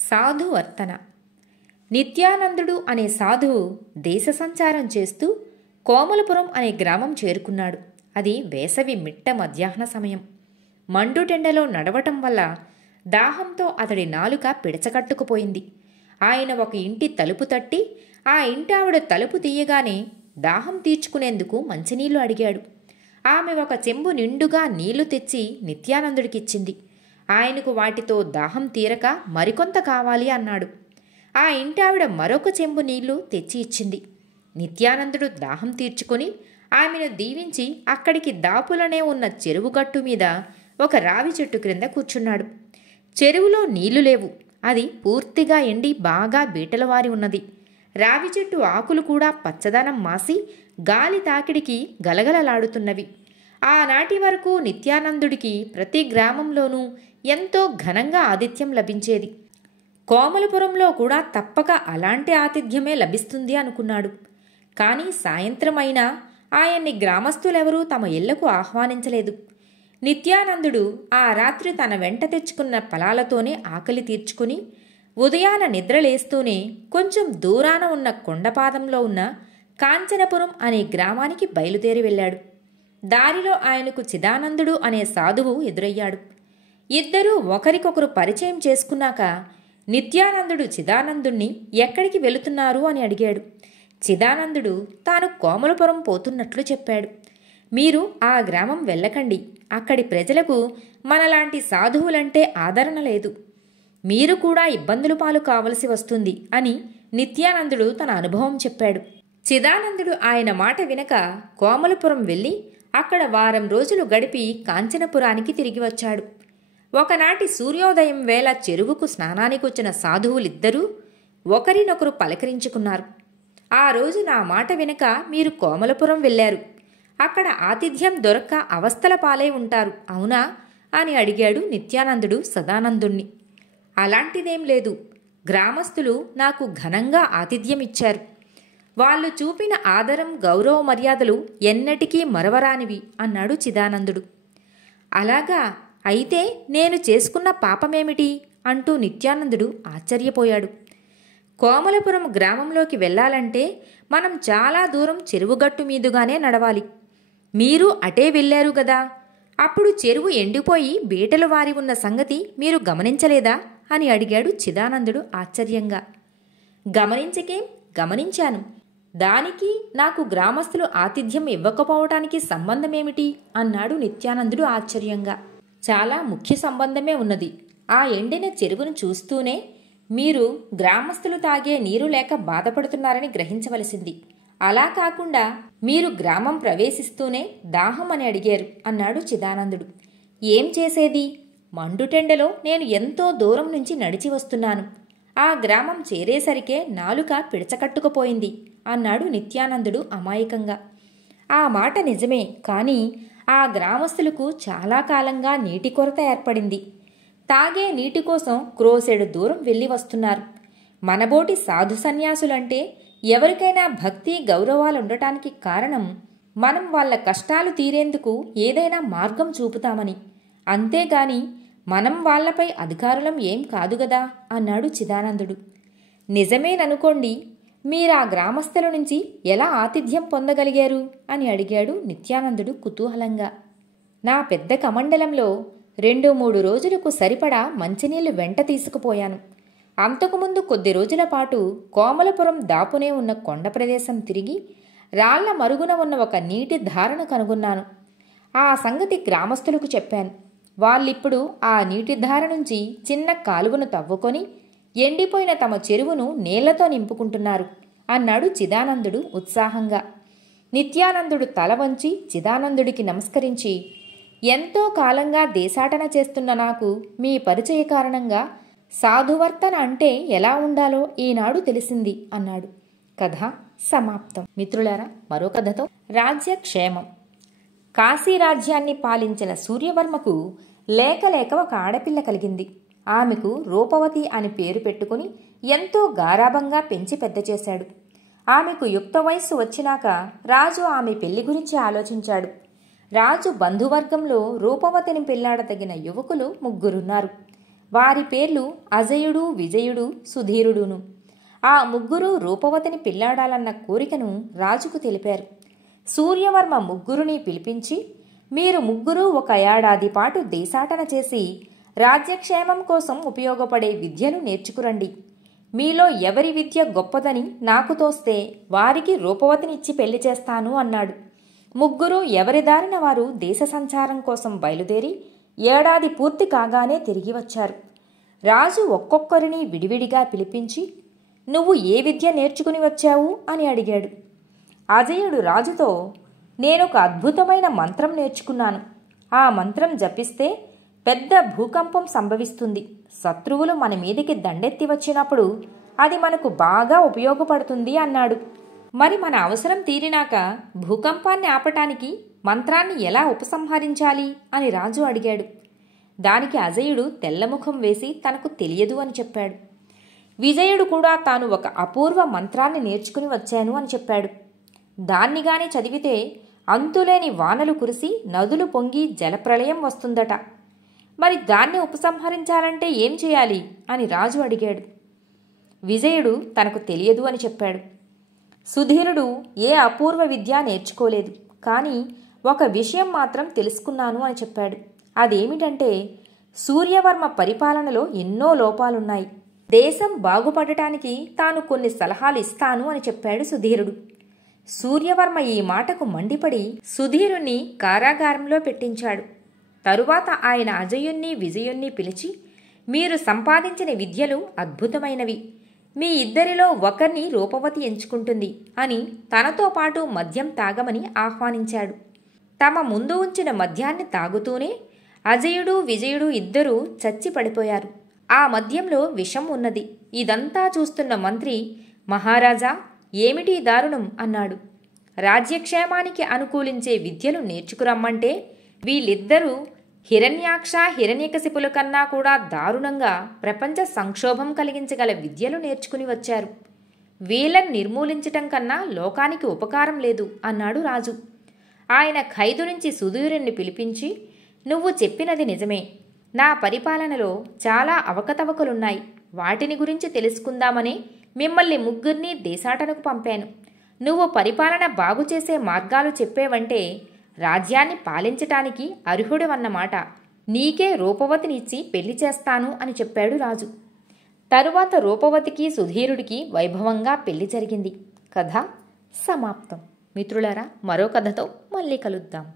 సాధువర్తన. నిత్యానందుడు అనే సాధువు దేశ సంచారం చేస్తూ కోమలపురం అనే గ్రామం చేరుకున్నాడు. అది వేసవి మిట్ట మధ్యాహ్న సమయం. మండుటెండలో నడవటం వల్ల దాహంతో అతడి నాలుక పిడచకట్టుకుపోయింది. ఆయన ఒక ఇంటి తలుపు తట్టి ఆ ఇంటి ఆవిడ తలుపు తీయగానే దాహం తీర్చుకునేందుకు మంచినీళ్లు అడిగాడు. ఆమె ఒక చెంబు నిండుగా నీళ్లు తెచ్చి నిత్యానందుడికిచ్చింది. ఆయనకు వాటితో దాహం తీరక మరికొంత కావాలి అన్నాడు. ఆ ఇంటి ఆవిడ మరొక చెంబు నీళ్లు తెచ్చి ఇచ్చింది. నిత్యానందుడు దాహం తీర్చుకొని ఆమెను దీవించి అక్కడికి దాపులనే ఉన్న చెరువు గట్టు మీద ఒక రావి చెట్టు క్రింద కూర్చున్నాడు. చెరువులో నీళ్లు లేవు. అది పూర్తిగా ఎండి బాగా బీటలవారి ఉన్నది. రావి చెట్టు ఆకులు కూడా పచ్చదనం మాసి గాలి తాకిడికి గలగలలాడుతున్నవి. ఆనాటి వరకు నిత్యానందుడికి ప్రతి గ్రామంలోనూ ఎంతో ఘనంగా ఆతిథ్యం లభించేది. కోమలపురంలో కూడా తప్పక అలాంటి ఆతిథ్యమే లభిస్తుంది అనుకున్నాడు. కానీ సాయంత్రం అయినా ఆయన్ని గ్రామస్తులెవరూ తమ ఇళ్లకు ఆహ్వానించలేదు. నిత్యానందుడు ఆ రాత్రి తన వెంట తెచ్చుకున్న ఫలాలతోనే ఆకలి తీర్చుకుని ఉదయాన నిద్రలేస్తూనే కొంచెం దూరాన ఉన్న కొండపాదంలో ఉన్న కాంచనపురం అనే గ్రామానికి బయలుదేరి వెళ్ళాడు. దారిలో ఆయనకు చిదానందుడు అనే సాధువు ఎదురయ్యాడు. ఇద్దరూ ఒకరికొకరు పరిచయం చేసుకున్నాక నిత్యానందుడు చిదానందుణ్ణి ఎక్కడికి వెళుతున్నారు అని అడిగాడు. చిదానందుడు తాను కోమలపురం పోతున్నట్లు చెప్పాడు. మీరు ఆ గ్రామం వెళ్ళకండి. అక్కడి ప్రజలకు మనలాంటి సాధువులంటే ఆదరణ లేదు. మీరు కూడా ఇబ్బందులు పాలు కావలసి వస్తుంది అని నిత్యానందుడు తన అనుభవం చెప్పాడు. చిదానందుడు ఆయన మాట వినక కోమలపురం వెళ్ళి అక్కడ వారం రోజులు గడిపి కాంచనపురానికి తిరిగి వచ్చాడు. ఒకనాటి సూర్యోదయం వేళ చెరువుకు స్నానానికొచ్చిన సాధువులిద్దరూ ఒకరినొకరు పలకరించుకున్నారు. ఆ రోజు నా మాట వినక మీరు కోమలపురం వెళ్ళారు. అక్కడ ఆతిథ్యం దొరక్క అవస్థల పాలై ఉంటారు, అవునా అని అడిగాడు నిత్యానందుడు సదానందుణ్ణి. అలాంటిదేం లేదు. గ్రామస్తులు నాకు ఘనంగా ఆతిథ్యం ఇచ్చారు. వాళ్ళు చూపిన ఆదరం గౌరవ మర్యాదలు ఎన్నటికీ మరవరానివి అన్నాడు చిదానందుడు. అలాగా, అయితే నేను చేసుకున్న పాపమేమిటి అంటూ నిత్యానందుడు ఆశ్చర్యపోయాడు. కోమలపురం గ్రామంలోకి వెళ్ళాలంటే మనం చాలా దూరం చెరువుగట్టు మీదుగానే నడవాలి. మీరు అటే వెళ్ళారు గదా, అప్పుడు చెరువు ఎండిపోయి బీటలు వారి ఉన్న సంగతి మీరు గమనించలేదా అని అడిగాడు చిదానందుడు ఆశ్చర్యంగా. గమనించకేం, గమనించాను. దానికి నాకు గ్రామస్తులు ఆతిథ్యం ఇవ్వకపోవటానికి సంబంధమేమిటి అన్నాడు నిత్యానందుడు ఆశ్చర్యంగా. చాలా ముఖ్య సంబంధమే ఉన్నది. ఆ ఎండిన చెరువును చూస్తూనే మీరు గ్రామస్తులు తాగే నీరు లేక బాధపడుతున్నారని గ్రహించవలసింది. అలా కాకుండా మీరు గ్రామం ప్రవేశిస్తూనే దాహం అని అడిగారు అన్నాడు చిదానందుడు. ఏం చేసేది? మండుటెండలో నేను ఎంతో దూరం నుంచి నడిచి వస్తున్నాను. ఆ గ్రామం చేరేసరికే నాలుక పిడచకట్టుకుపోయింది అన్నాడు నిత్యానందుడు అమాయకంగా. ఆ మాట నిజమే, కానీ ఆ గ్రామస్తులకు చాలా కాలంగా నీటి కొరత ఏర్పడింది. తాగే నీటి కోసం క్రోసెడు దూరం వెళ్ళి వస్తున్నారు. మనబోటి సాధు సన్యాసులంటే ఎవరికైనా భక్తి గౌరవాలుండటానికి కారణం మనం వాళ్ళ కష్టాలు తీరేందుకు ఏదైనా మార్గం చూపుతామని. అంతేగాని మనం వాళ్లపై అధికారులం ఏం కాదుగదా అన్నాడు చిదానందుడు. నిజమేననుకోండి, మీరా గ్రామస్తుల నుంచి ఎలా ఆతిథ్యం పొందగలిగారు అని అడిగాడు నిత్యానందుడు కుతూహలంగా. నా పెద్ద కమండలంలో 2-3 రోజులకు సరిపడా మంచినీళ్లు వెంట తీసుకుపోయాను. అంతకుముందు కొద్ది రోజుల పాటు కోమలపురం దాపునే ఉన్న కొండ ప్రదేశం తిరిగి రాళ్ల మరుగున ఉన్న ఒక నీటి ధారను కనుగొన్నాను. ఆ సంగతి గ్రామస్తులకు చెప్పాను. వాళ్ళిప్పుడు ఆ నీటి ధార నుంచి చిన్న కాలువను తవ్వుకొని ఎండిపోయిన తమ చెరువును నీళ్లతో నింపుకుంటున్నారు అన్నాడు చిదానందుడు ఉత్సాహంగా. నిత్యానందుడు తల వంచి చిదానందుడికి నమస్కరించి, ఎంతో కాలంగా దేశాటన చేస్తున్న నాకు మీ పరిచయ కారణంగా సాధువర్తన అంటే ఎలా ఉండాలో ఈనాడు తెలిసింది అన్నాడు. కథ సమాప్తం. మిత్రులారా, మరో కథతో రాజ్యక్షేమం. కాశీరాజ్యాన్ని పాలించిన సూర్యవర్మకు లేక ఒక ఆడపిల్ల కలిగింది. ఆమెకు రూపవతి అని పేరు పెట్టుకుని ఎంతో గారాబంగా పెంచి పెద్ద చేశాడు. ఆమెకు యుక్త వయస్సు వచ్చినాక రాజు ఆమె పెళ్లి గురించి ఆలోచించాడు. రాజు బంధువర్గంలో రూపవతిని పెళ్లాడతగిన యువకులు 3 ఉన్నారు. వారి పేర్లు అజయుడు, విజయుడు, సుధీరుడును. ఆ ముగ్గురు రూపవతిని పెళ్లాడాలన్న కోరికను రాజుకు తెలిపారు. సూర్యవర్మ ముగ్గురిని పిలిపించి, మీరు ముగ్గురు 1 ఏడాది పాటు దేశాటన చేసి రాజ్యక్షేమం కోసం ఉపయోగపడే విద్యను నేర్చుకురండి. మీలో ఎవరి విద్య గొప్పదని నాకు తోస్తే వారికి రూపవతినిచ్చి పెళ్లి చేస్తాను అన్నాడు. ముగ్గురు ఎవరి దారిన వారు దేశ సంచారం కోసం బయలుదేరి ఏడాది పూర్తి కాగానే తిరిగి వచ్చారు. రాజు ఒక్కొక్కరిని విడివిడిగా పిలిపించి, నువ్వు ఏ విద్య నేర్చుకుని వచ్చావు అని అడిగాడు. అజయుడు రాజుతో, నేనొక అద్భుతమైన మంత్రం నేర్చుకున్నాను. ఆ మంత్రం జపిస్తే పెద్ద భూకంపం సంభవిస్తుంది. శత్రువులు మన మీదికి దండెత్తి వచ్చినప్పుడు అది మనకు బాగా ఉపయోగపడుతుంది అన్నాడు. మరి మన అవసరం తీరినాక భూకంపాన్ని ఆపటానికి మంత్రాన్ని ఎలా ఉపసంహరించాలి అని రాజు అడిగాడు. దానికి అజయుడు తెల్లముఖం వేసి తనకు తెలియదు అని చెప్పాడు. విజయుడు కూడా తాను ఒక అపూర్వ మంత్రాన్ని నేర్చుకుని వచ్చాను అని చెప్పాడు. దాన్ని గాని చదివితే అంతులేని వానలు కురిసి నదులు పొంగి జలప్రళయం వస్తుందట. మరి దాన్ని ఉపసంహరించాలంటే ఏం చేయాలి అని రాజు అడిగాడు. విజయుడు తనకు తెలియదు అని చెప్పాడు. సుధీరుడు ఏ అపూర్వ విద్య నేర్చుకోలేదు, కానీ ఒక విషయం మాత్రం తెలుసుకున్నాను అని చెప్పాడు. అదేమిటంటే, సూర్యవర్మ పరిపాలనలో ఎన్నో లోపాలున్నాయి. దేశం బాగుపడటానికి తాను కొన్ని సలహాలు ఇస్తాను అని చెప్పాడు సుధీరుడు. సూర్యవర్మ ఈ మాటకు మండిపడి సుధీరుణ్ణి కారాగారంలో పెట్టించాడు. తరువాత ఆయన అజయుణ్ణి, విజయుణ్ణి పిలిచి, మీరు సంపాదించిన విద్యలు అద్భుతమైనవి. మీ ఇద్దరిలో ఒకరిని రూపవతి ఎంచుకుంటుంది అని తనతో పాటు మద్యం తాగమని ఆహ్వానించాడు. తమ ముందు ఉంచిన మద్యాన్ని తాగుతూనే అజయుడు, విజయుడు ఇద్దరూ చచ్చి పడిపోయారు. ఆ మద్యంలో విషం ఉన్నది. ఇదంతా చూస్తున్న మంత్రి, మహారాజా, ఏమిటి దారుణం అన్నాడు. రాజ్యక్షేమానికి అనుకూలించే విద్యలు నేర్చుకురమ్మంటే వీళ్ళిద్దరూ హిరణ్యాక్ష, హిరణ్యకశిపుల కన్నా కూడా దారుణంగా ప్రపంచ సంక్షోభం కలిగించగల విద్యలు నేర్చుకుని వచ్చారు. వీళ్ళని నిర్మూలించటం కన్నా లోకానికి ఉపకారం లేదు అన్నాడు రాజు. ఆయన ఖైదు నుంచి సుధీరుణ్ణి పిలిపించి, నువ్వు చెప్పినది నిజమే. నా పరిపాలనలో చాలా అవకతవకలున్నాయి. వాటిని గురించి తెలుసుకుందామని మిమ్మల్ని ముగ్గురిని దేశాటనకు పంపాను. నువ్వు పరిపాలన బాగుచేసే మార్గాలు చెప్పేవంటే రాజ్యాన్ని పాలించటానికి అర్హుడివన్నమాట. నీకే రూపవతినిచ్చి పెళ్లి చేస్తాను అని చెప్పాడు రాజు. తరువాత రూపవతికి సుధీరుడికి వైభవంగా పెళ్లి జరిగింది. కథ సమాప్తం. మిత్రులారా, మరో కథతో మళ్ళీ కలుద్దాం.